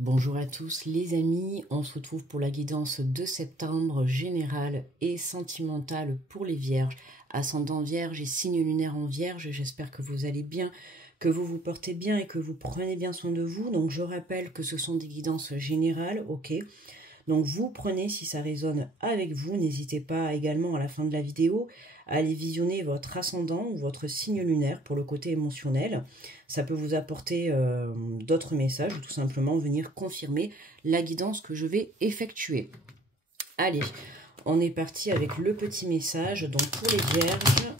Bonjour à tous les amis, on se retrouve pour la guidance de septembre générale et sentimentale pour les vierges, ascendant vierge et signe lunaire en vierge. J'espère que vous allez bien, que vous vous portez bien et que vous prenez bien soin de vous. Donc je rappelle que ce sont des guidances générales, ok. Donc vous prenez si ça résonne avec vous, n'hésitez pas également à la fin de la vidéo à aller visionner votre ascendant ou votre signe lunaire pour le côté émotionnel. Ça peut vous apporter d'autres messages ou tout simplement venir confirmer la guidance que je vais effectuer. Allez, on est parti avec le petit message donc pour les vierges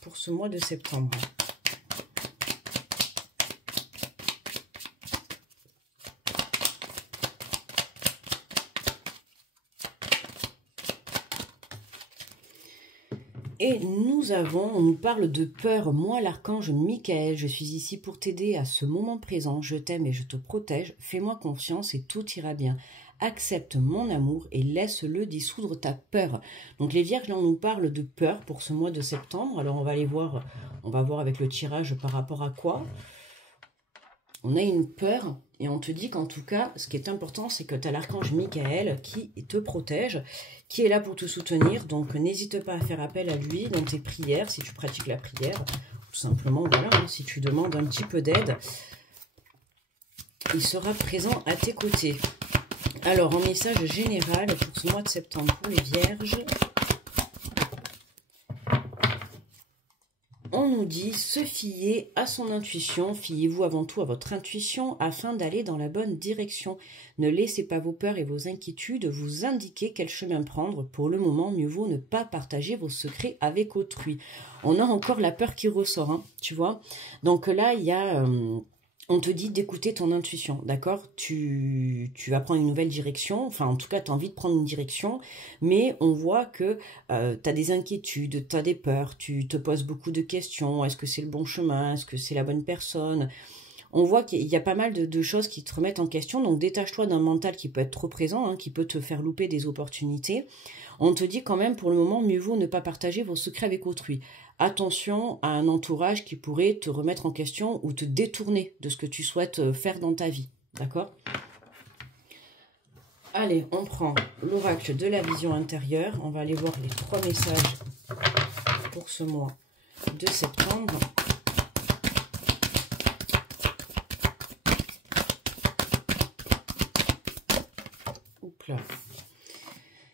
pour ce mois de septembre. Et on nous parle de peur. Moi, l'archange Michael, je suis ici pour t'aider à ce moment présent. Je t'aime et je te protège. Fais-moi confiance et tout ira bien. Accepte mon amour et laisse-le dissoudre ta peur. Donc les vierges, là, on nous parle de peur pour ce mois de septembre. Alors on va aller voir, on va voir avec le tirage par rapport à quoi. On a une peur et on te dit qu'en tout cas, ce qui est important, c'est que tu as l'archange Michael qui te protège, qui est là pour te soutenir. Donc, n'hésite pas à faire appel à lui dans tes prières, si tu pratiques la prière. Tout simplement, voilà, hein, si tu demandes un petit peu d'aide, il sera présent à tes côtés. Alors, en message général pour ce mois de septembre pour les vierges, on nous dit se fier à son intuition, fiez-vous avant tout à votre intuition afin d'aller dans la bonne direction. Ne laissez pas vos peurs et vos inquiétudes vous indiquer quel chemin prendre. Pour le moment, mieux vaut ne pas partager vos secrets avec autrui. On a encore la peur qui ressort, hein, tu vois. Donc là, il y a... on te dit d'écouter ton intuition, d'accord? Tu vas prendre une nouvelle direction, enfin en tout cas tu as envie de prendre une direction, mais on voit que tu as des inquiétudes, tu as des peurs, tu te poses beaucoup de questions, est-ce que c'est le bon chemin, est-ce que c'est la bonne personne? On voit qu'il y a pas mal de choses qui te remettent en question, donc détache-toi d'un mental qui peut être trop présent, hein, qui peut te faire louper des opportunités. On te dit quand même pour le moment, mieux vaut ne pas partager vos secrets avec autrui. Attention à un entourage qui pourrait te remettre en question ou te détourner de ce que tu souhaites faire dans ta vie. D'accord? Allez, on prend l'oracle de la vision intérieure. On va aller voir les 3 messages pour ce mois de septembre. Oups là.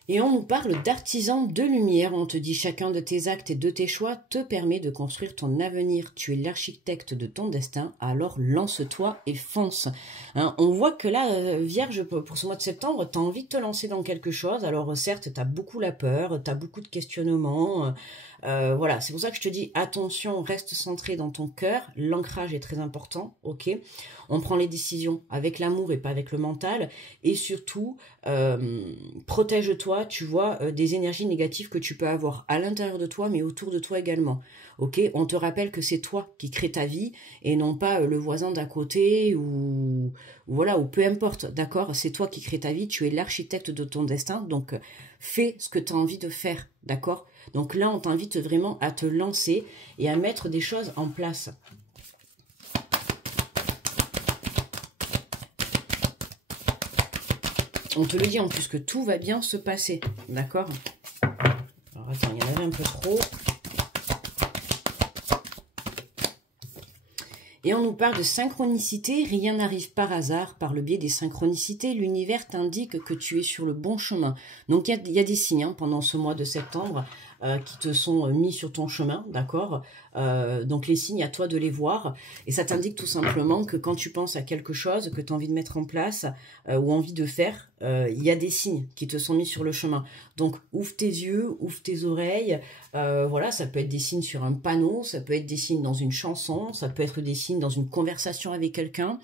Et on nous parle d'artisan de lumière. On te dit chacun de tes actes et de tes choix te permet de construire ton avenir. Tu es l'architecte de ton destin, alors lance-toi et fonce. Hein, on voit que là, Vierge, pour ce mois de septembre, tu as envie de te lancer dans quelque chose. Alors certes, tu as beaucoup la peur, tu as beaucoup de questionnements. Voilà, c'est pour ça que je te dis attention, reste centré dans ton cœur. L'ancrage est très important, ok? On prend les décisions avec l'amour et pas avec le mental. Et surtout, protège-toi, tu vois, des énergies négatives que tu peux avoir à l'intérieur de toi, mais autour de toi également. Ok, on te rappelle que c'est toi qui crée ta vie et non pas le voisin d'à côté ou voilà, ou peu importe, d'accord? C'est toi qui crée ta vie, tu es l'architecte de ton destin, donc fais ce que tu as envie de faire, d'accord? Donc là, on t'invite vraiment à te lancer et à mettre des choses en place. On te le dit en plus que tout va bien se passer, d'accord? Alors attends, il y en avait un peu trop. Et on nous parle de synchronicité, rien n'arrive par hasard, par le biais des synchronicités, l'univers t'indique que tu es sur le bon chemin. Donc il y a des signes hein, pendant ce mois de septembre qui te sont mis sur ton chemin, d'accord? Donc les signes, à toi de les voir. Et ça t'indique tout simplement que quand tu penses à quelque chose que tu as envie de mettre en place ou envie de faire, il y a des signes qui te sont mis sur le chemin. Donc ouvre tes yeux, ouvre tes oreilles. Voilà, ça peut être des signes sur un panneau, ça peut être des signes dans une chanson, ça peut être des signes dans une conversation avec quelqu'un.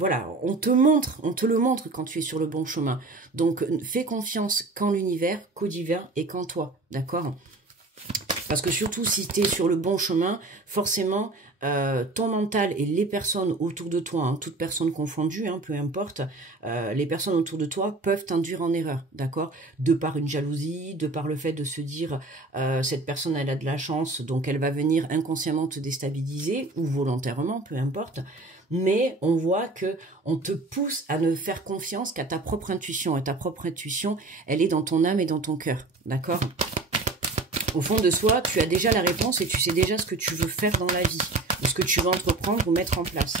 Voilà, on te le montre quand tu es sur le bon chemin. Donc, fais confiance qu'en l'univers, qu'au divin et qu'en toi, d'accord? Parce que surtout, si tu es sur le bon chemin, forcément, ton mental et les personnes autour de toi, hein, toutes personnes confondues, hein, peu importe, les personnes autour de toi peuvent t'induire en erreur, d'accord? De par une jalousie, de par le fait de se dire cette personne elle a de la chance, donc elle va venir inconsciemment te déstabiliser, ou volontairement, peu importe. Mais on voit que on te pousse à ne faire confiance qu'à ta propre intuition. Et ta propre intuition, elle est dans ton âme et dans ton cœur. D'accord? Au fond de soi, tu as déjà la réponse et tu sais déjà ce que tu veux faire dans la vie. Ou ce que tu veux entreprendre ou mettre en place.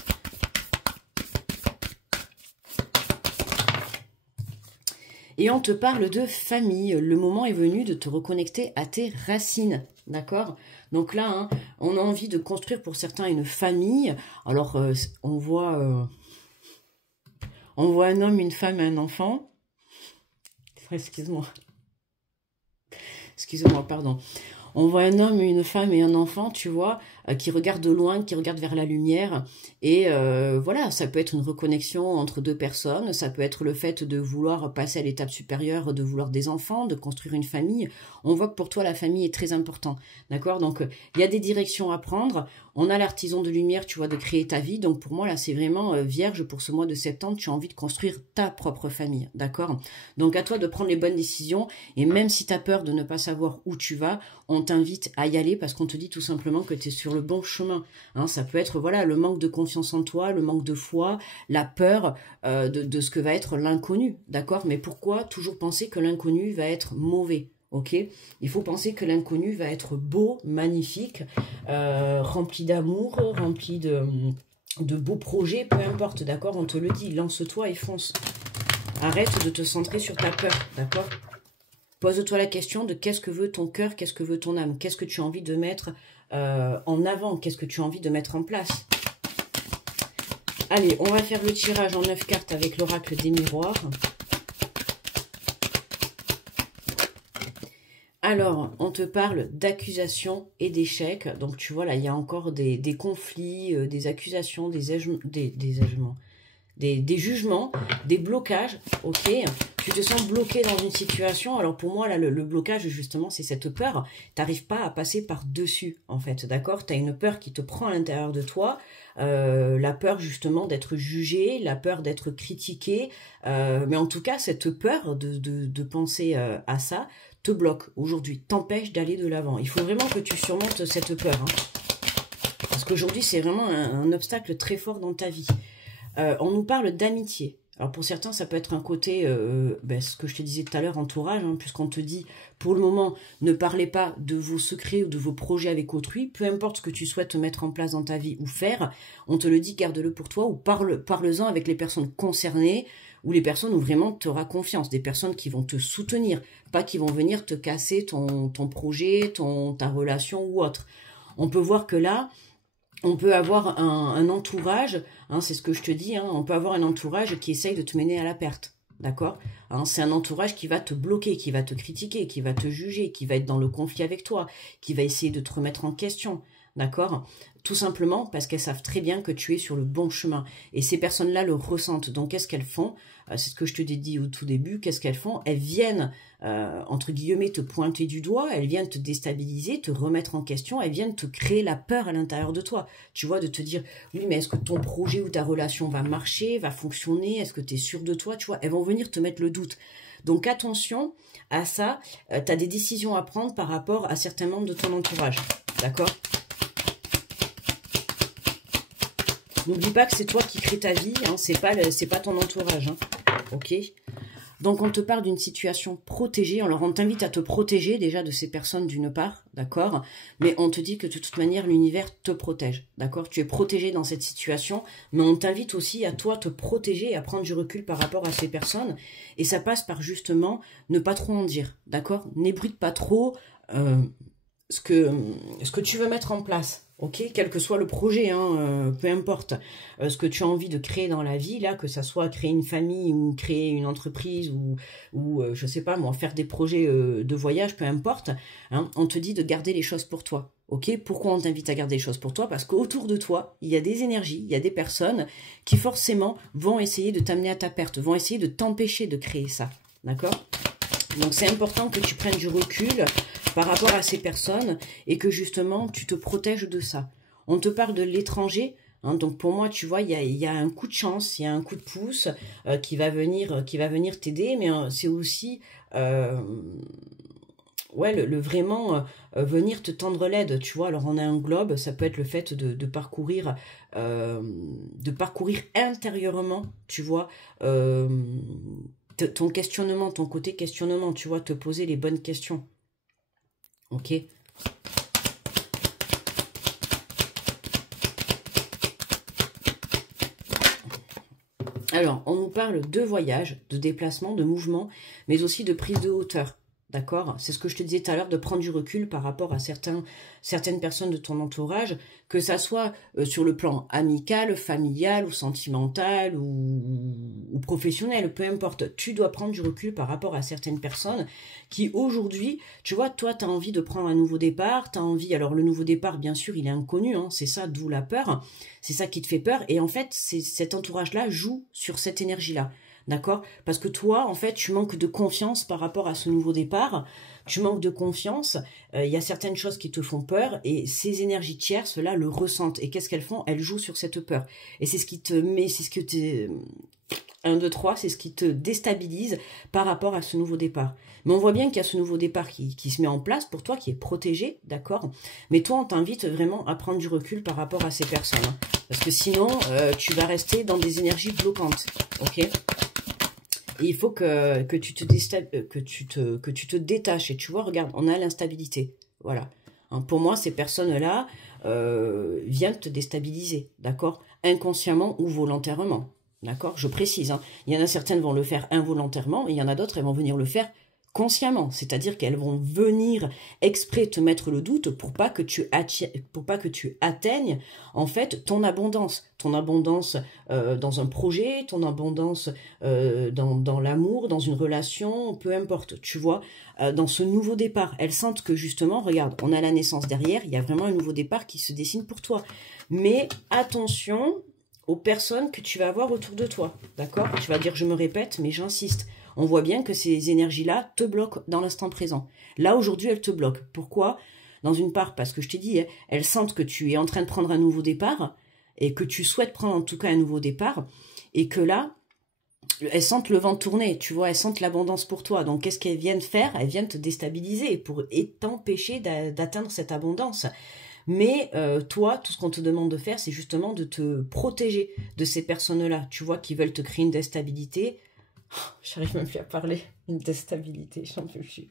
Et on te parle de famille. Le moment est venu de te reconnecter à tes racines. D'accord? Donc là, hein, on a envie de construire pour certains une famille. Alors, on voit un homme, une femme et un enfant. Excuse-moi. Excusez-moi, pardon. On voit un homme, une femme et un enfant, tu vois, qui regardent de loin, qui regardent vers la lumière. Et voilà, ça peut être une reconnexion entre deux personnes. Ça peut être le fait de vouloir passer à l'étape supérieure, de vouloir des enfants, de construire une famille. On voit que pour toi, la famille est très importante. D'accord? Donc, il y a des directions à prendre. On a l'artisan de lumière, tu vois, de créer ta vie. Donc, pour moi, là, c'est vraiment vierge pour ce mois de septembre. Tu as envie de construire ta propre famille. D'accord? Donc, à toi de prendre les bonnes décisions. Et même si tu as peur de ne pas savoir où tu vas, on t'invite à y aller parce qu'on te dit tout simplement que tu es sur le bon chemin. Hein, ça peut être voilà le manque de confiance en toi, le manque de foi, la peur de ce que va être l'inconnu. D'accord? Mais pourquoi toujours penser que l'inconnu va être mauvais? Ok, il faut penser que l'inconnu va être beau, magnifique, rempli d'amour, rempli de beaux projets, peu importe, d'accord? On te le dit, lance-toi et fonce. Arrête de te centrer sur ta peur, d'accord? Pose-toi la question de qu'est-ce que veut ton cœur, qu'est-ce que veut ton âme, qu'est-ce que tu as envie de mettre en avant, qu'est-ce que tu as envie de mettre en place. Allez, on va faire le tirage en 9 cartes avec l'oracle des miroirs. Alors, on te parle d'accusations et d'échecs. Donc, tu vois, là, il y a encore des conflits, des accusations, des jugements, des blocages, ok? Tu te sens bloqué dans une situation. Alors, pour moi, là, le blocage, justement, c'est cette peur. Tu n'arrives pas à passer par-dessus, en fait, d'accord? Tu as une peur qui te prend à l'intérieur de toi. La peur, justement, d'être jugé, la peur d'être critiqué. Mais en tout cas, cette peur de penser à ça te bloque aujourd'hui, t'empêche d'aller de l'avant. Il faut vraiment que tu surmontes cette peur. Hein. Parce qu'aujourd'hui, c'est vraiment un obstacle très fort dans ta vie. On nous parle d'amitié. Alors pour certains, ça peut être un côté, ce que je te disais tout à l'heure, entourage, hein, puisqu'on te dit, pour le moment, ne parlez pas de vos secrets ou de vos projets avec autrui, peu importe ce que tu souhaites mettre en place dans ta vie ou faire, on te le dit, garde-le pour toi, ou parle-en avec les personnes concernées, ou les personnes où vraiment tu auras confiance, des personnes qui vont te soutenir, pas qui vont venir te casser ton projet, ta relation ou autre. On peut voir que là, on peut avoir un entourage, hein, c'est ce que je te dis, hein, on peut avoir un entourage qui essaye de te mener à la perte, d'accord, hein, c'est un entourage qui va te bloquer, qui va te critiquer, qui va te juger, qui va être dans le conflit avec toi, qui va essayer de te remettre en question, d'accord, tout simplement parce qu'elles savent très bien que tu es sur le bon chemin. Et ces personnes-là le ressentent. Donc, qu'est-ce qu'elles font? C'est ce que je te dis au tout début. Qu'est-ce qu'elles font? Elles viennent, entre guillemets, te pointer du doigt. Elles viennent te déstabiliser, te remettre en question. Elles viennent te créer la peur à l'intérieur de toi. Tu vois, de te dire, oui, mais est-ce que ton projet ou ta relation va marcher, va fonctionner? Est-ce que tu es sûr de toi? Tu vois, elles vont venir te mettre le doute. Donc, attention à ça. Tu as des décisions à prendre par rapport à certains membres de ton entourage. D'accord? N'oublie pas que c'est toi qui crée ta vie, hein, c'est pas ton entourage, hein, ok? Donc, on te parle d'une situation protégée. Alors, on t'invite à te protéger déjà de ces personnes d'une part, d'accord? Mais on te dit que de toute manière, l'univers te protège, d'accord? Tu es protégé dans cette situation, mais on t'invite aussi à toi te protéger et à prendre du recul par rapport à ces personnes. Et ça passe par justement ne pas trop en dire, d'accord? N'ébruite pas trop ce que tu veux mettre en place. Ok, quel que soit le projet, hein, peu importe ce que tu as envie de créer dans la vie, là, que ça soit créer une famille ou créer une entreprise ou je sais pas moi, faire des projets de voyage, peu importe, hein, on te dit de garder les choses pour toi. Ok, pourquoi on t'invite à garder les choses pour toi? Parce qu'autour de toi, il y a des énergies, il y a des personnes qui forcément vont essayer de t'amener à ta perte, vont essayer de t'empêcher de créer ça. D'accord? Donc c'est important que tu prennes du recul par rapport à ces personnes et que justement tu te protèges de ça. On te parle de l'étranger. Hein, donc pour moi, tu vois, il y a un coup de chance, il y a un coup de pouce qui va venir t'aider, mais c'est aussi ouais, vraiment venir te tendre l'aide, tu vois. Alors on a un globe, ça peut être le fait de parcourir intérieurement, tu vois, ton questionnement, ton côté questionnement, tu vois, te poser les bonnes questions. Ok. Alors, on nous parle de voyage, de déplacement, de mouvement, mais aussi de prise de hauteur. D'accord? C'est ce que je te disais tout à l'heure, de prendre du recul par rapport à certaines personnes de ton entourage, que ça soit sur le plan amical, familial ou sentimental ou professionnel, peu importe. Tu dois prendre du recul par rapport à certaines personnes qui aujourd'hui, tu vois, toi, tu as envie de prendre un nouveau départ, tu as envie, alors le nouveau départ, bien sûr, il est inconnu, hein, c'est ça, d'où la peur, c'est ça qui te fait peur, et en fait, cet entourage-là joue sur cette énergie-là. D'accord? Parce que toi, en fait, tu manques de confiance par rapport à ce nouveau départ. Tu manques de confiance. Il y a certaines choses qui te font peur et ces énergies tierces, là, le ressentent. Et qu'est-ce qu'elles font? Elles jouent sur cette peur. Et c'est ce qui te met, c'est ce que tu... 1, 2, 3, c'est ce qui te déstabilise par rapport à ce nouveau départ. Mais on voit bien qu'il y a ce nouveau départ qui se met en place pour toi, qui est protégé, d'accord? Mais toi, on t'invite vraiment à prendre du recul par rapport à ces personnes. Hein. Parce que sinon, tu vas rester dans des énergies bloquantes, ok? Et il faut que tu te détaches. Et tu vois, regarde, on a l'instabilité. Voilà. Hein, pour moi, ces personnes-là viennent te déstabiliser, d'accord? Inconsciemment ou volontairement, d'accord? Je précise. Hein. Il y en a certaines vont le faire involontairement, et il y en a d'autres, elles vont venir le faire consciemment, c'est-à-dire qu'elles vont venir exprès te mettre le doute pour pas que tu atteignes en fait ton abondance dans un projet, ton abondance dans l'amour, dans une relation, peu importe, tu vois, dans ce nouveau départ. Elles sentent que justement, regarde, on a la naissance derrière, il y a vraiment un nouveau départ qui se dessine pour toi. Mais attention aux personnes que tu vas avoir autour de toi, d'accord? Tu vas dire, je me répète, mais j'insiste. On voit bien que ces énergies-là te bloquent dans l'instant présent. Là, aujourd'hui, elles te bloquent. Pourquoi? Dans une part, parce que je t'ai dit, elles sentent que tu es en train de prendre un nouveau départ, et que tu souhaites prendre en tout cas un nouveau départ, et que là, elles sentent le vent tourner, tu vois, elles sentent l'abondance pour toi. Donc, qu'est-ce qu'elles viennent faire? Elles viennent te déstabiliser pour t'empêcher d'atteindre cette abondance. Mais toi, tout ce qu'on te demande de faire, c'est justement de te protéger de ces personnes-là, tu vois, qui veulent te créer une déstabilité. J'arrive même plus à parler. Une déstabilité, j'en peux plus.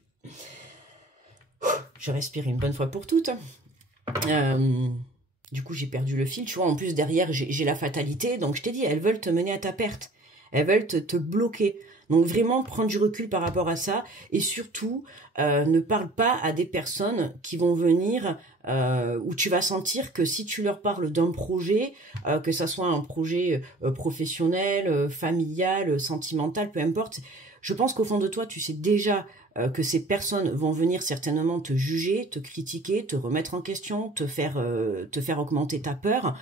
Je respire une bonne fois pour toutes. Du coup, j'ai perdu le fil. Tu vois, en plus, derrière, j'ai la fatalité. Donc, je t'ai dit, elles veulent te mener à ta perte. Elles veulent te bloquer. Donc, vraiment, prendre du recul par rapport à ça. Et surtout, ne parle pas à des personnes qui vont venir... où tu vas sentir que si tu leur parles d'un projet, que ça soit un projet professionnel, familial, sentimental, peu importe, je pense qu'au fond de toi, tu sais déjà que ces personnes vont venir certainement te juger, te critiquer, te remettre en question, te faire augmenter ta peur.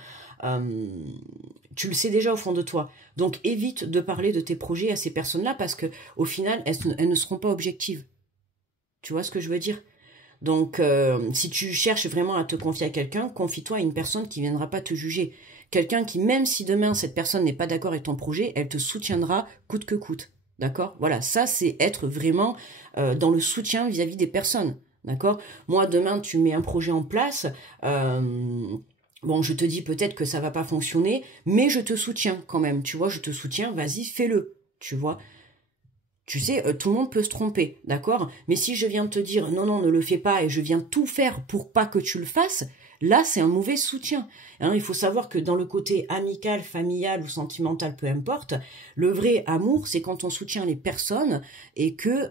Tu le sais déjà au fond de toi. Donc évite de parler de tes projets à ces personnes-là parce que au final, elles ne seront pas objectives. Tu vois ce que je veux dire ? Donc, si tu cherches vraiment à te confier à quelqu'un, confie-toi à une personne qui ne viendra pas te juger. Quelqu'un qui, même si demain cette personne n'est pas d'accord avec ton projet, elle te soutiendra coûte que coûte. D'accord? Voilà, ça c'est être vraiment dans le soutien vis-à-vis des personnes. D'accord? Moi, demain, tu mets un projet en place. Bon, je te dis peut-être que ça va pas fonctionner, mais je te soutiens quand même. Tu vois, je te soutiens, vas-y, fais-le. Tu vois? Tu sais, tout le monde peut se tromper, d'accord? Mais si je viens te dire, non, non, ne le fais pas, et je viens tout faire pour pas que tu le fasses, là, c'est un mauvais soutien. Hein, il faut savoir que dans le côté amical, familial ou sentimental, peu importe, le vrai amour, c'est quand on soutient les personnes et que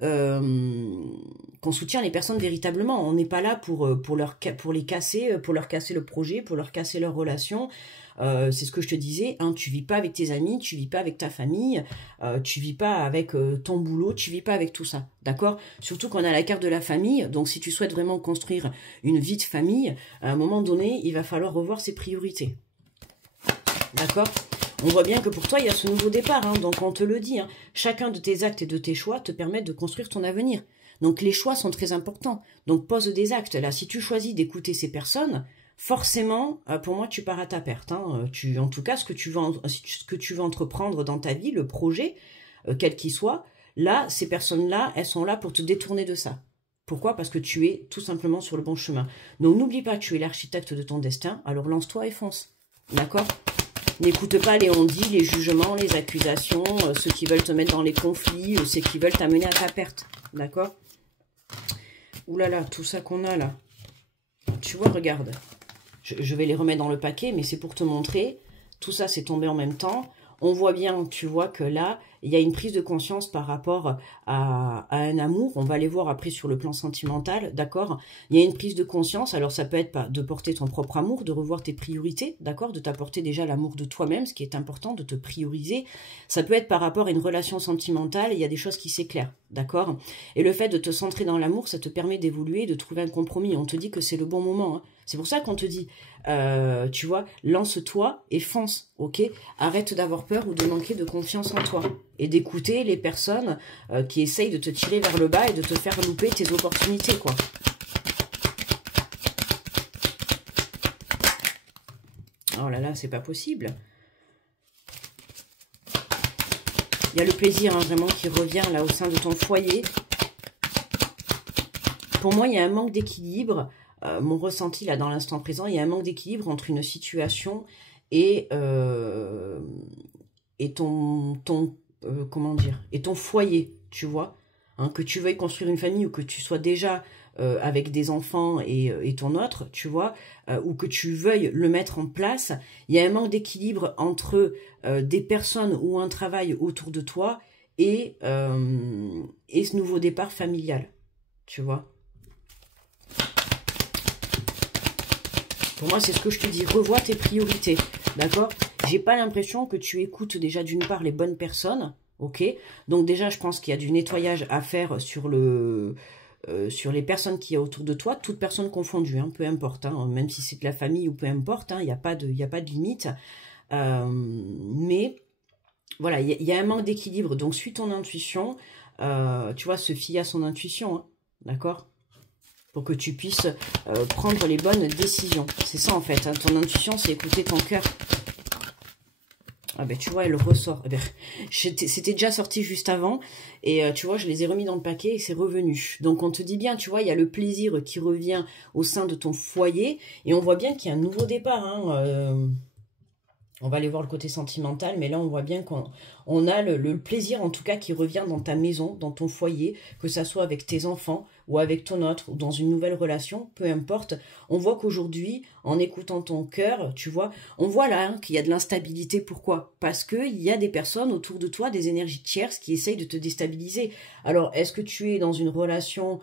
qu'on soutient les personnes véritablement. On n'est pas là pour les casser, pour leur casser le projet, pour leur casser leur relation. C'est ce que je te disais, hein, tu vis pas avec tes amis, tu vis pas avec ta famille, tu vis pas avec ton boulot, tu vis pas avec tout ça, d'accord? Surtout qu'on a la carte de la famille, donc si tu souhaites vraiment construire une vie de famille, à un moment donné, il va falloir revoir ses priorités, d'accord? On voit bien que pour toi, il y a ce nouveau départ, hein, donc on te le dit, hein, chacun de tes actes et de tes choix te permettent de construire ton avenir. Donc les choix sont très importants, donc pose des actes. Là, si tu choisis d'écouter ces personnes, forcément, pour moi, tu pars à ta perte. Hein. En tout cas, ce que tu veux entreprendre dans ta vie, le projet, quel qu'il soit, là, ces personnes-là, elles sont là pour te détourner de ça. Pourquoi? Parce que tu es tout simplement sur le bon chemin. Donc, n'oublie pas, tu es l'architecte de ton destin, alors lance-toi et fonce. D'accord? N'écoute pas les on-dit, les jugements, les accusations, ceux qui veulent te mettre dans les conflits, ceux qui veulent t'amener à ta perte. D'accord? Ouh là là, tout ça qu'on a là. Tu vois, regarde. Je vais les remettre dans le paquet, mais c'est pour te montrer. Tout ça, c'est tombé en même temps. On voit bien, tu vois, que là, il y a une prise de conscience par rapport à un amour. On va les voir après sur le plan sentimental, d'accord? Il y a une prise de conscience. Alors, ça peut être de porter ton propre amour, de revoir tes priorités, d'accord? De t'apporter déjà l'amour de toi-même, ce qui est important, de te prioriser. Ça peut être par rapport à une relation sentimentale. Il y a des choses qui s'éclairent, d'accord? Et le fait de te centrer dans l'amour, ça te permet d'évoluer, de trouver un compromis. On te dit que c'est le bon moment, hein. C'est pour ça qu'on te dit, tu vois, lance-toi et fonce, ok? Arrête d'avoir peur ou de manquer de confiance en toi. Et d'écouter les personnes qui essayent de te tirer vers le bas et de te faire louper tes opportunités, quoi. Oh là là, c'est pas possible. Il y a le plaisir, hein, vraiment, qui revient là au sein de ton foyer. Pour moi, il y a un manque d'équilibre. Mon ressenti là dans l'instant présent, il y a un manque d'équilibre entre une situation et comment dire, et ton foyer, tu vois, hein, que tu veuilles construire une famille ou que tu sois déjà avec des enfants et ton autre, tu vois, ou que tu veuilles le mettre en place, il y a un manque d'équilibre entre des personnes ou un travail autour de toi et ce nouveau départ familial, tu vois. Pour moi, c'est ce que je te dis. Revois tes priorités, d'accord? J'ai pas l'impression que tu écoutes déjà d'une part les bonnes personnes, ok? Donc déjà, je pense qu'il y a du nettoyage à faire sur les personnes qu'il y a autour de toi, toutes personnes confondues, hein, peu importe, hein, même si c'est de la famille ou peu importe, hein, il n'y a pas de limite. Mais voilà, il y a un manque d'équilibre. Donc, suis ton intuition. Tu vois, se fier à son intuition, hein, d'accord? Pour que tu puisses prendre les bonnes décisions. C'est ça en fait, hein. Ton intuition, c'est écouter ton cœur. Ah ben tu vois, elle ressort. Eh ben, c'était déjà sorti juste avant. Et tu vois, je les ai remis dans le paquet et c'est revenu. Donc on te dit bien, tu vois, il y a le plaisir qui revient au sein de ton foyer. Et on voit bien qu'il y a un nouveau départ, hein. On va aller voir le côté sentimental, mais là, on voit bien qu'on a le plaisir, en tout cas, qui revient dans ta maison, dans ton foyer, que ça soit avec tes enfants ou avec ton autre, ou dans une nouvelle relation, peu importe. On voit qu'aujourd'hui, en écoutant ton cœur, tu vois, on voit là hein, qu'il y a de l'instabilité. Pourquoi? Parce qu'il y a des personnes autour de toi, des énergies tierces qui essayent de te déstabiliser. Alors, est-ce que tu es dans une relation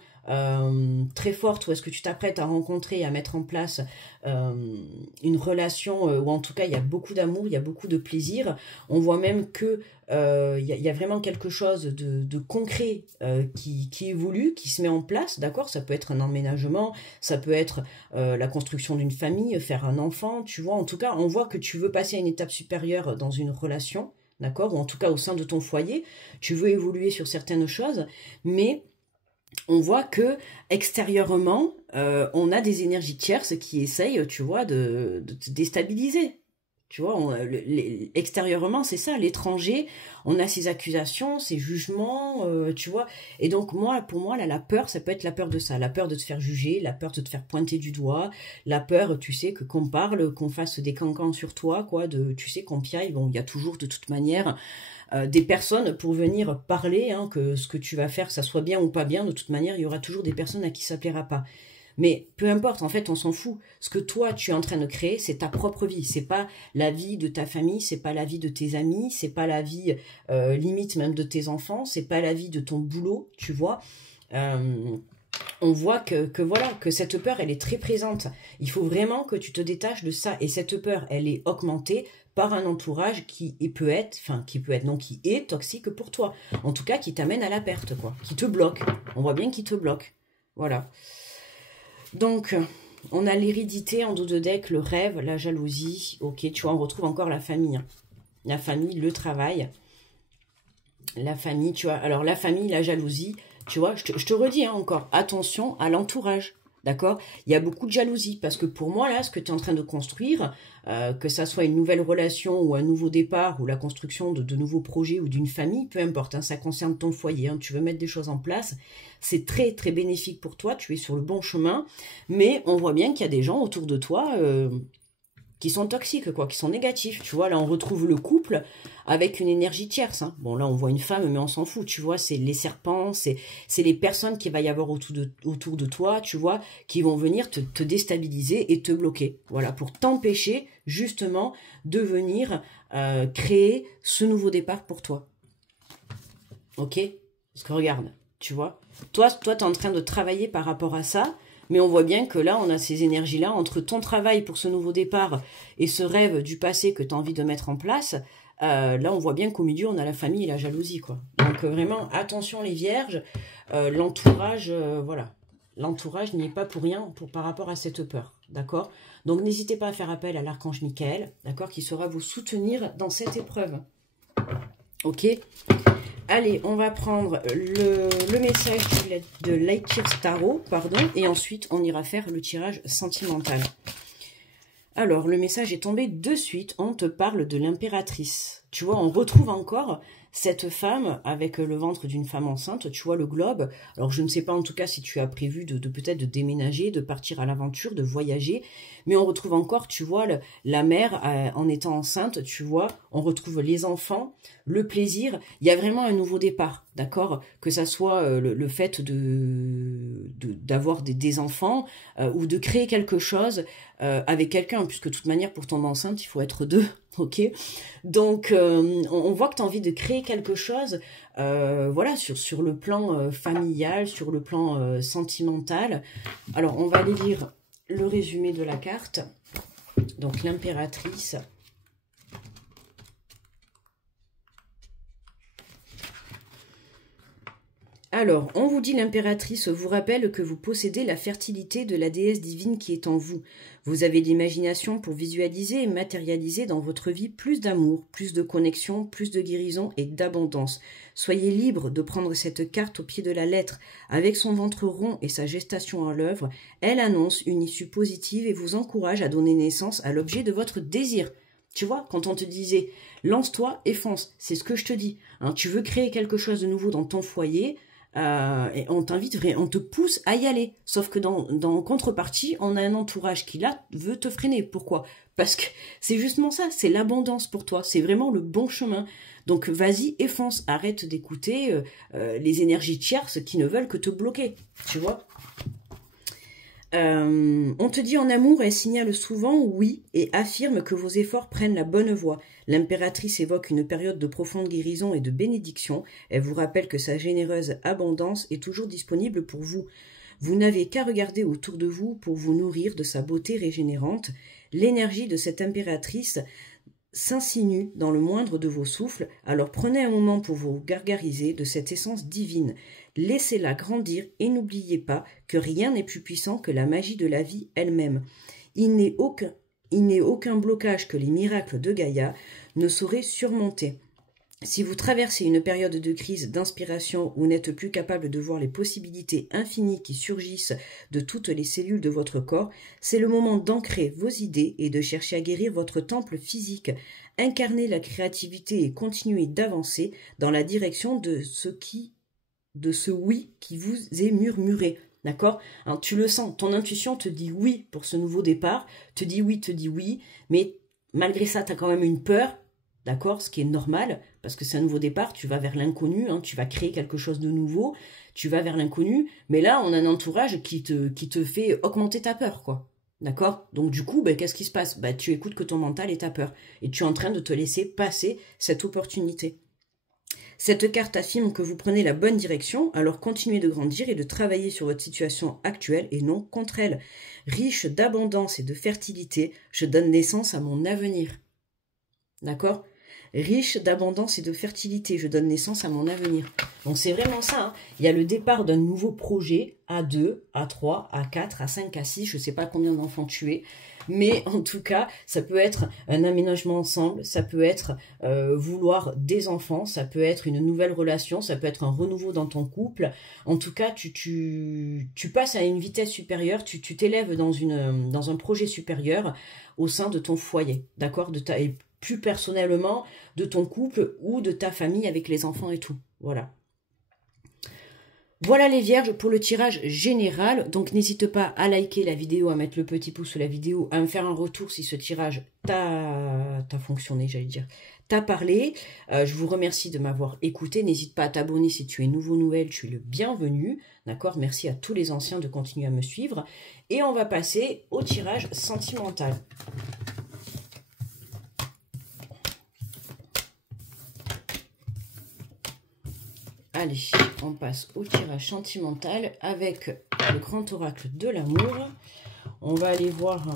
très forte ou est-ce que tu t'apprêtes à rencontrer, à mettre en place une relation où en tout cas il y a beaucoup d'amour, il y a beaucoup de plaisir. On voit même que il y a vraiment quelque chose de concret qui évolue, qui se met en place, d'accord? Ça peut être un emménagement, ça peut être la construction d'une famille, faire un enfant, tu vois. En tout cas, on voit que tu veux passer à une étape supérieure dans une relation, d'accord? Ou en tout cas au sein de ton foyer, tu veux évoluer sur certaines choses, mais on voit que extérieurement, on a des énergies tierces qui essayent, tu vois, de te déstabiliser. Tu vois, extérieurement, c'est ça, l'étranger, on a ces accusations, ces jugements, tu vois. Et donc, pour moi, là, la peur, ça peut être la peur de ça. La peur de te faire juger, la peur de te faire pointer du doigt, la peur, tu sais, qu'on parle, qu'on fasse des cancans sur toi, quoi, tu sais, qu'on piaille. Bon, il y a toujours, de toute manière, des personnes pour venir parler, hein, que ce que tu vas faire, ça soit bien ou pas bien, de toute manière, il y aura toujours des personnes à qui ça plaira pas. Mais peu importe, en fait, on s'en fout. Ce que toi, tu es en train de créer, c'est ta propre vie. C'est pas la vie de ta famille, c'est pas la vie de tes amis, c'est pas la vie, limite même de tes enfants, c'est pas la vie de ton boulot, tu vois. On voit que voilà, que cette peur, elle est très présente. Il faut vraiment que tu te détaches de ça. Et cette peur, elle est augmentée par un entourage qui est toxique pour toi. En tout cas, qui t'amène à la perte, quoi. Qui te bloque. On voit bien qu'il te bloque. Voilà. Donc, on a l'hérédité en dos de deck, le rêve, la jalousie. Ok, tu vois, on retrouve encore la famille. Hein. La famille, le travail. La famille, tu vois. Alors, la famille, la jalousie, tu vois, je te redis hein, encore, attention à l'entourage. D'accord? Il y a beaucoup de jalousie parce que pour moi, là, ce que tu es en train de construire, que ça soit une nouvelle relation ou un nouveau départ ou la construction de nouveaux projets ou d'une famille, peu importe, hein, ça concerne ton foyer, hein, tu veux mettre des choses en place, c'est très très bénéfique pour toi, tu es sur le bon chemin, mais on voit bien qu'il y a des gens autour de toi qui sont toxiques, quoi, qui sont négatifs. Tu vois, là, on retrouve le couple avec une énergie tierce. Hein. Bon, là, on voit une femme, mais on s'en fout. Tu vois, c'est les serpents, c'est les personnes qu'il va y avoir autour de toi, tu vois, qui vont venir te déstabiliser et te bloquer. Voilà, pour t'empêcher, justement, de venir créer ce nouveau départ pour toi. Ok? Parce que regarde, tu vois, toi, tu es en train de travailler par rapport à ça. Mais on voit bien que là, on a ces énergies-là, entre ton travail pour ce nouveau départ et ce rêve du passé que tu as envie de mettre en place, là, on voit bien qu'au milieu, on a la famille et la jalousie, quoi. Donc, vraiment, attention les vierges, l'entourage, voilà. L'entourage n'y est pas pour rien par rapport à cette peur, d'accord? Donc, n'hésitez pas à faire appel à l'archange Michael, d'accord, qui saura vous soutenir dans cette épreuve. Ok? Allez, on va prendre le message de Light Years Tarot, pardon, et ensuite on ira faire le tirage sentimental. Alors, le message est tombé de suite, on te parle de l'impératrice. Tu vois, on retrouve encore cette femme avec le ventre d'une femme enceinte, tu vois le globe. Alors, je ne sais pas en tout cas si tu as prévu de peut-être de déménager, de partir à l'aventure, de voyager, mais on retrouve encore, tu vois, la mère en étant enceinte, tu vois, on retrouve les enfants, le plaisir. Il y a vraiment un nouveau départ, d'accord? Que ça soit le fait d'avoir des enfants ou de créer quelque chose avec quelqu'un, puisque de toute manière, pour tomber enceinte, il faut être deux, ok? Donc, on voit que tu as envie de créer quelque chose, voilà, sur le plan familial, sur le plan sentimental. Alors, on va aller lire le résumé de la carte. Donc, l'impératrice. Alors, on vous dit l'impératrice vous rappelle que vous possédez la fertilité de la déesse divine qui est en vous. Vous avez l'imagination pour visualiser et matérialiser dans votre vie plus d'amour, plus de connexion, plus de guérison et d'abondance. Soyez libre de prendre cette carte au pied de la lettre. Avec son ventre rond et sa gestation à l'œuvre, elle annonce une issue positive et vous encourage à donner naissance à l'objet de votre désir. Tu vois, quand on te disait « lance-toi et fonce », c'est ce que je te dis. Hein, tu veux créer quelque chose de nouveau dans ton foyer, et on t'invite, on te pousse à y aller. Sauf que dans contrepartie, on a un entourage qui là veut te freiner. Pourquoi? Parce que c'est justement ça, c'est l'abondance pour toi, c'est vraiment le bon chemin. Donc vas-y et fonce, arrête d'écouter les énergies tierces qui ne veulent que te bloquer, tu vois. On te dit en amour, elle signale souvent oui et affirme que vos efforts prennent la bonne voie. L'impératrice évoque une période de profonde guérison et de bénédiction. Elle vous rappelle que sa généreuse abondance est toujours disponible pour vous. Vous n'avez qu'à regarder autour de vous pour vous nourrir de sa beauté régénérante. L'énergie de cette impératrice s'insinue dans le moindre de vos souffles, alors prenez un moment pour vous gargariser de cette essence divine. Laissez-la grandir et n'oubliez pas que rien n'est plus puissant que la magie de la vie elle-même. Il n'est aucun blocage que les miracles de Gaïa ne sauraient surmonter. Si vous traversez une période de crise, d'inspiration ou n'êtes plus capable de voir les possibilités infinies qui surgissent de toutes les cellules de votre corps, c'est le moment d'ancrer vos idées et de chercher à guérir votre temple physique. Incarnez la créativité et continuez d'avancer dans la direction de ce oui qui vous est murmuré. D'accord? Alors, tu le sens, ton intuition te dit oui pour ce nouveau départ, te dit oui, mais malgré ça, tu as quand même une peur. D'accord, ce qui est normal, parce que c'est un nouveau départ, tu vas vers l'inconnu, hein, tu vas créer quelque chose de nouveau, tu vas vers l'inconnu, mais là, on a un entourage qui te fait augmenter ta peur, quoi. D'accord? Donc du coup, ben, qu'est-ce qui se passe? Ben, tu écoutes que ton mental et ta peur, et tu es en train de te laisser passer cette opportunité. Cette carte affirme que vous prenez la bonne direction, alors continuez de grandir et de travailler sur votre situation actuelle et non contre elle. Riche d'abondance et de fertilité, je donne naissance à mon avenir. D'accord? riche d'abondance et de fertilité. Je donne naissance à mon avenir. Donc c'est vraiment ça. Hein. Il y a le départ d'un nouveau projet à 2, à 3, à 4, à 5, à 6. Je ne sais pas combien d'enfants tu es. Mais en tout cas, ça peut être un aménagement ensemble, ça peut être vouloir des enfants, ça peut être une nouvelle relation, ça peut être un renouveau dans ton couple. En tout cas, tu passes à une vitesse supérieure, tu t'élèves dans un projet supérieur au sein de ton foyer, d'accord, et plus personnellement de ton couple ou de ta famille avec les enfants et tout. Voilà. Voilà les vierges pour le tirage général, donc n'hésite pas à liker la vidéo, à mettre le petit pouce sous la vidéo, à me faire un retour si ce tirage t'a fonctionné, j'allais dire, t'a parlé. Je vous remercie de m'avoir écouté, n'hésite pas à t'abonner si tu es nouveau, nouvelle, tu es le bienvenu, d'accord? Merci à tous les anciens de continuer à me suivre. Et on va passer au tirage sentimental. Allez, on passe au tirage sentimental avec le grand oracle de l'amour. On va aller voir...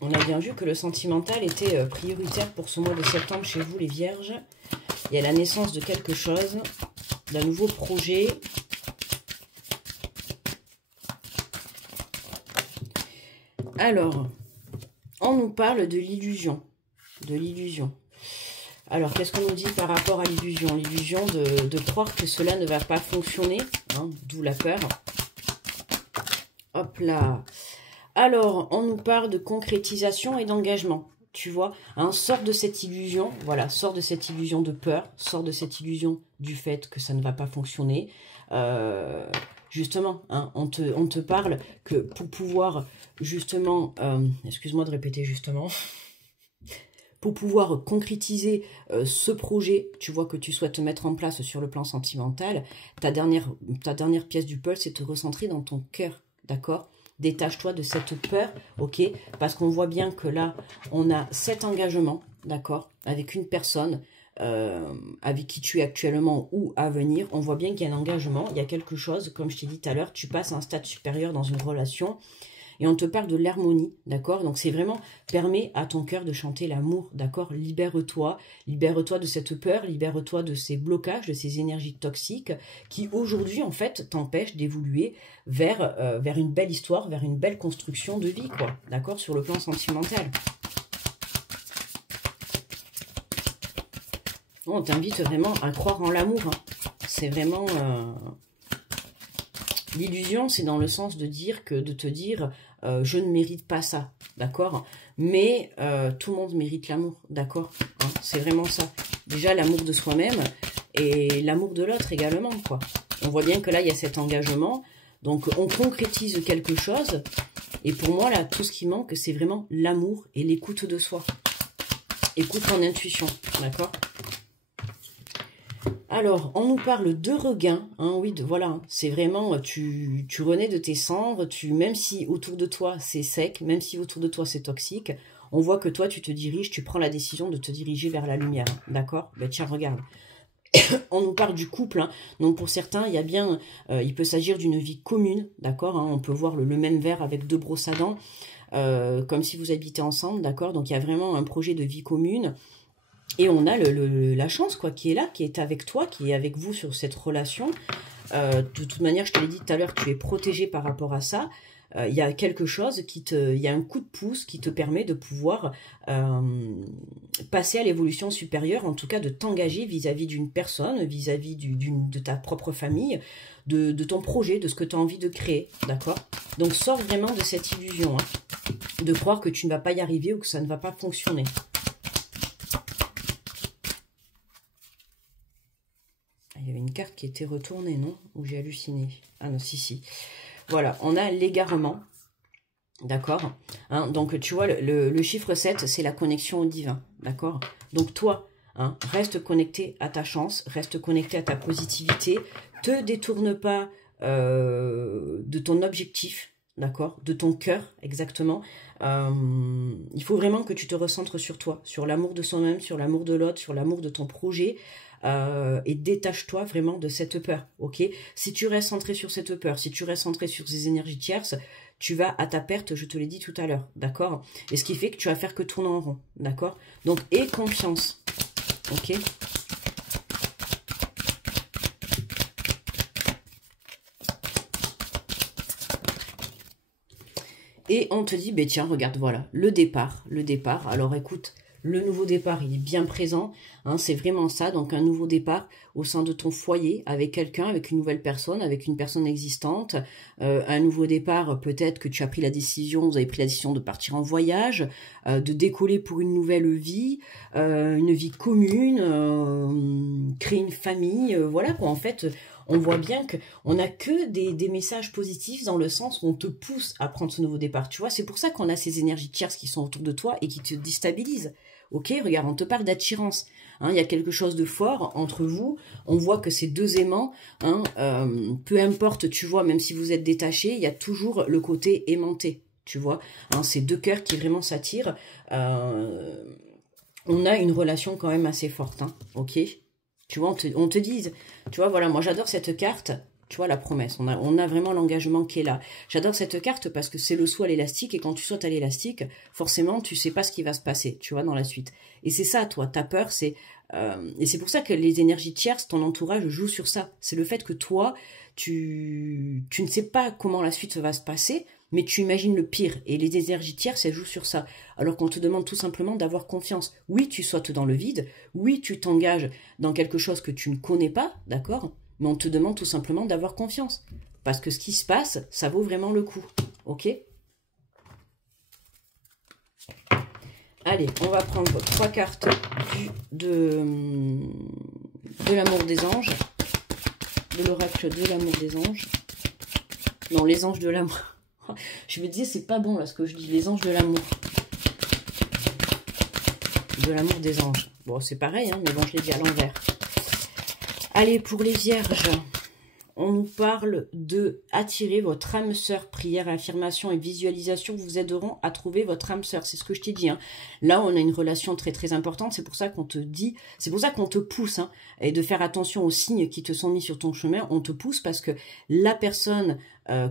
On a bien vu que le sentimental était prioritaire pour ce mois de septembre chez vous, les vierges. Il y a la naissance de quelque chose, d'un nouveau projet. Alors, on nous parle de l'illusion. De l'illusion. Alors, qu'est-ce qu'on nous dit par rapport à l'illusion? L'illusion de croire que cela ne va pas fonctionner, hein, d'où la peur. Hop là. Alors, on nous parle de concrétisation et d'engagement, tu vois. Hein, sors de cette illusion, voilà, sors de cette illusion de peur, sors de cette illusion du fait que ça ne va pas fonctionner. Justement, hein, on te parle que pour pouvoir, justement, excuse-moi de répéter justement... Pour pouvoir concrétiser ce projet, tu vois, que tu souhaites mettre en place sur le plan sentimental, ta dernière pièce du puzzle, c'est te recentrer dans ton cœur, d'accord? Détache-toi de cette peur, ok? Parce qu'on voit bien que là, on a cet engagement, d'accord? Avec une personne avec qui tu es actuellement ou à venir. On voit bien qu'il y a un engagement, il y a quelque chose, comme je t'ai dit tout à l'heure, tu passes à un stade supérieur dans une relation. Et on te parle de l'harmonie, d'accord? Donc c'est vraiment, permet à ton cœur de chanter l'amour, d'accord? Libère-toi de cette peur, libère-toi de ces blocages, de ces énergies toxiques qui aujourd'hui, en fait, t'empêchent d'évoluer vers une belle histoire, vers une belle construction de vie, quoi, d'accord? Sur le plan sentimental. On t'invite vraiment à croire en l'amour, hein. C'est vraiment... L'illusion, c'est dans le sens de te dire je ne mérite pas ça, d'accord? Mais tout le monde mérite l'amour, d'accord? Hein, c'est vraiment ça. Déjà, l'amour de soi-même et l'amour de l'autre également, quoi. On voit bien que là, il y a cet engagement. Donc, on concrétise quelque chose. Et pour moi, là, tout ce qui manque, c'est vraiment l'amour et l'écoute de soi. Écoute ton intuition, d'accord? Alors, on nous parle de regain, hein, oui, voilà, c'est vraiment, tu renais de tes cendres, même si autour de toi c'est sec, même si autour de toi c'est toxique, on voit que toi tu te diriges, tu prends la décision de te diriger vers la lumière, d'accord? Ben tiens, regarde, on nous parle du couple, hein. Donc pour certains, il y a bien, il peut s'agir d'une vie commune, d'accord, hein, on peut voir le même verre avec deux brosses à dents, comme si vous habitez ensemble, d'accord? Donc il y a vraiment un projet de vie commune. Et on a la chance, quoi, qui est là, qui est avec toi, qui est avec vous sur cette relation. De toute manière, je te l'ai dit tout à l'heure, tu es protégé par rapport à ça. Il y a quelque chose il y a un coup de pouce qui te permet de pouvoir passer à l'évolution supérieure, en tout cas de t'engager vis-à-vis d'une personne, vis-à-vis de ta propre famille, de ton projet, de ce que tu as envie de créer, d'accord? Donc sors vraiment de cette illusion, hein, de croire que tu ne vas pas y arriver ou que ça ne va pas fonctionner. Il y avait une carte qui était retournée, non? Ou j'ai halluciné? Ah non, si. Voilà, on a l'égarement. D'accord, hein, donc tu vois, le chiffre 7, c'est la connexion au divin. D'accord? Donc toi, hein, reste connecté à ta chance, reste connecté à ta positivité. Te détourne pas de ton objectif. D'accord? De ton cœur, exactement. Il faut vraiment que tu te recentres sur toi, sur l'amour de soi-même, sur l'amour de l'autre, sur l'amour de ton projet. Et détache-toi vraiment de cette peur, ok? Si tu restes centré sur cette peur, si tu restes centré sur ces énergies tierces, tu vas à ta perte, je te l'ai dit tout à l'heure, d'accord? Et ce qui fait que tu vas faire que tourner en rond, d'accord? Donc, aie confiance, ok? Et on te dit, ben tiens, regarde, voilà, le départ. Alors écoute, le nouveau départ, il est bien présent, hein, c'est vraiment ça, donc un nouveau départ au sein de ton foyer, avec quelqu'un, avec une nouvelle personne, avec une personne existante, un nouveau départ, peut-être que tu as pris la décision, vous avez pris la décision de partir en voyage, de décoller pour une nouvelle vie, une vie commune, créer une famille, voilà quoi, en fait... On voit bien qu'on n'a que des messages positifs dans le sens où on te pousse à prendre ce nouveau départ. Tu vois, c'est pour ça qu'on a ces énergies tierces qui sont autour de toi et qui te déstabilisent. Ok, regarde, on te parle d'attirance. Hein, il y a quelque chose de fort entre vous. On voit que ces deux aimants, hein, peu importe, tu vois, même si vous êtes détachés, il y a toujours le côté aimanté. Tu vois, hein, ces deux cœurs qui vraiment s'attirent. On a une relation quand même assez forte. Hein, ok. Tu vois, on te dise, tu vois, voilà, moi j'adore cette carte, tu vois, la promesse, on a vraiment l'engagement qui est là. J'adore cette carte parce que c'est le saut à l'élastique, et quand tu sautes à l'élastique, forcément, tu sais pas ce qui va se passer, tu vois, dans la suite. Et c'est ça, toi, ta peur, c'est... et c'est pour ça que les énergies tierces, ton entourage joue sur ça. C'est le fait que toi, tu ne sais pas comment la suite va se passer, mais tu imagines le pire. Et les énergies tierces, elles jouent sur ça. Alors qu'on te demande tout simplement d'avoir confiance. Oui, tu sautes dans le vide. Oui, tu t'engages dans quelque chose que tu ne connais pas, d'accord? Mais on te demande tout simplement d'avoir confiance. Parce que ce qui se passe, ça vaut vraiment le coup. Ok? Allez, on va prendre 3 cartes de l'amour des anges. De l'oracle de l'amour des anges. Non, les anges de l'amour. Je me disais, c'est pas bon là ce que je dis. Les anges de l'amour. De l'amour des anges. Bon, c'est pareil, hein, mais bon, je l'ai dit à l'envers. Allez, pour les vierges, on nous parle de attirer votre âme sœur. Prière, affirmation et visualisation vous aideront à trouver votre âme sœur. C'est ce que je t'ai dit. Hein. Là, on a une relation très très importante. C'est pour ça qu'on te dit, c'est pour ça qu'on te pousse. Hein, et de faire attention aux signes qui te sont mis sur ton chemin. On te pousse parce que la personne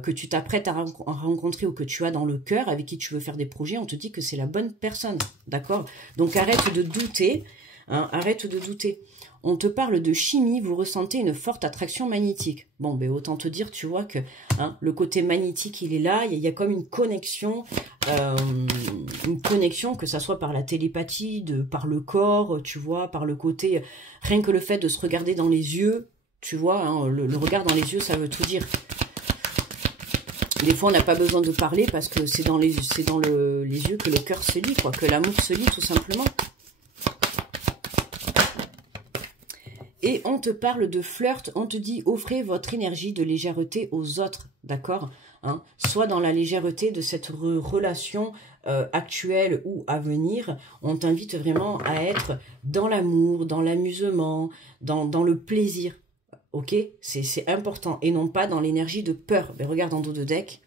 que tu t'apprêtes à rencontrer ou que tu as dans le cœur, avec qui tu veux faire des projets, on te dit que c'est la bonne personne. D'accord? Donc arrête de douter. Hein, arrête de douter. On te parle de chimie, vous ressentez une forte attraction magnétique. Bon, ben autant te dire, tu vois que hein, le côté magnétique, il est là. Il y a comme une connexion, que ça soit par la télépathie, par le corps, tu vois, par le côté... Rien que le fait de se regarder dans les yeux, tu vois, hein, le regard dans les yeux, ça veut tout dire. Des fois, on n'a pas besoin de parler parce que c'est dans les yeux que le cœur se lie, quoi, que l'amour se lie, tout simplement. Et on te parle de flirt, on te dit offrez votre énergie de légèreté aux autres, d'accord, hein, soit dans la légèreté de cette relation actuelle ou à venir, on t'invite vraiment à être dans l'amour, dans l'amusement, dans le plaisir, ok, c'est important, et non pas dans l'énergie de peur. Mais regarde en dos de deck,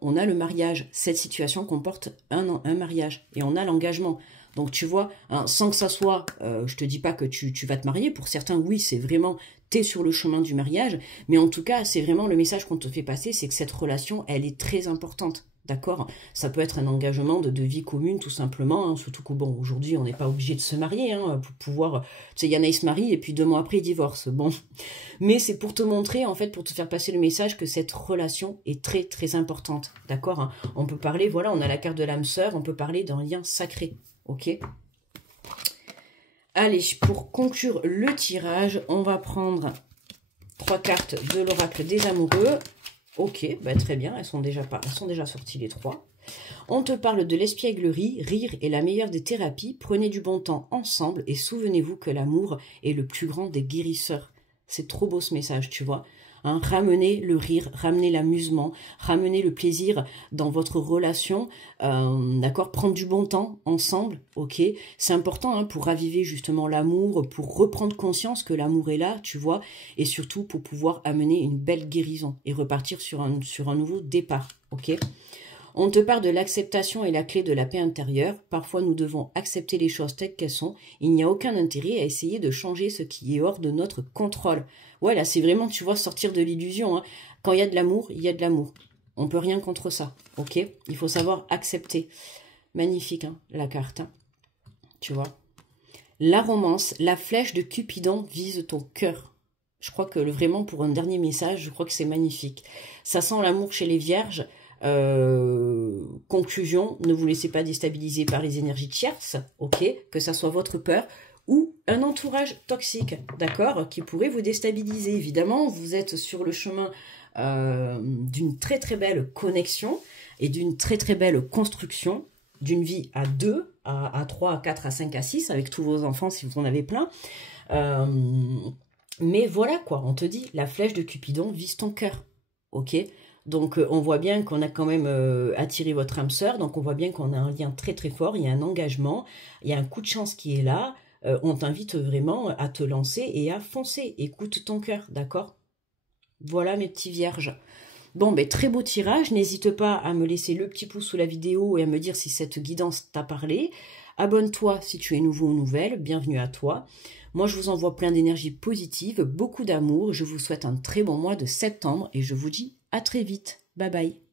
on a le mariage, cette situation comporte un mariage, et on a l'engagement. Donc, tu vois, hein, sans que ça soit, je te dis pas que tu vas te marier. Pour certains, oui, c'est vraiment, t'es sur le chemin du mariage. Mais en tout cas, c'est vraiment le message qu'on te fait passer, c'est que cette relation, elle est très importante. D'accord? Ça peut être un engagement de vie commune, tout simplement. Hein, surtout que, bon, aujourd'hui, on n'est pas obligé de se marier. Hein, pour pouvoir... Tu sais, il y en a, ils se marient et puis 2 mois après, ils divorcent. Bon. Mais c'est pour te montrer, en fait, pour te faire passer le message que cette relation est très, très importante. D'accord? Hein, on peut parler, voilà, on a la carte de l'âme sœur, on peut parler d'un lien sacré. Ok. Allez, pour conclure le tirage, on va prendre 3 cartes de l'oracle des amoureux. Ok, bah très bien, elles sont déjà sorties les 3. On te parle de l'espièglerie, rire est la meilleure des thérapies. Prenez du bon temps ensemble et souvenez-vous que l'amour est le plus grand des guérisseurs. C'est trop beau ce message, tu vois. Hein, ramenez le rire, ramenez l'amusement, ramenez le plaisir dans votre relation, d'accord, prendre du bon temps ensemble, ok, c'est important hein, pour raviver justement l'amour, pour reprendre conscience que l'amour est là, tu vois, et surtout pour pouvoir amener une belle guérison et repartir sur un nouveau départ, ok. On te parle de l'acceptation et la clé de la paix intérieure. Parfois, nous devons accepter les choses telles qu'elles sont. Il n'y a aucun intérêt à essayer de changer ce qui est hors de notre contrôle. Ouais, là, c'est vraiment, tu vois, sortir de l'illusion. Hein. Quand il y a de l'amour, il y a de l'amour. On peut rien contre ça, ok? Il faut savoir accepter. Magnifique, hein, la carte, hein, tu vois. La romance, la flèche de Cupidon vise ton cœur. Je crois que vraiment, pour un dernier message, je crois que c'est magnifique. Ça sent l'amour chez les vierges. Conclusion, ne vous laissez pas déstabiliser par les énergies tierces, ok? Que ça soit votre peur ou un entourage toxique, d'accord? Qui pourrait vous déstabiliser. Évidemment, vous êtes sur le chemin d'une très très belle connexion et d'une très très belle construction, d'une vie à 2, à 3, à 4, à 5, à 6, avec tous vos enfants si vous en avez plein. Mais voilà quoi, on te dit, la flèche de Cupidon vise ton cœur, ok? Donc on voit bien qu'on a quand même attiré votre âme sœur, donc on voit bien qu'on a un lien très très fort, il y a un engagement, il y a un coup de chance qui est là, on t'invite vraiment à te lancer et à foncer, écoute ton cœur, d'accord? Voilà mes petits vierges. Bon, ben, très beau tirage. N'hésite pas à me laisser le petit pouce sous la vidéo et à me dire si cette guidance t'a parlé. Abonne-toi si tu es nouveau ou nouvelle. Bienvenue à toi. Moi, je vous envoie plein d'énergie positive, beaucoup d'amour. Je vous souhaite un très bon mois de septembre et je vous dis à très vite. Bye bye.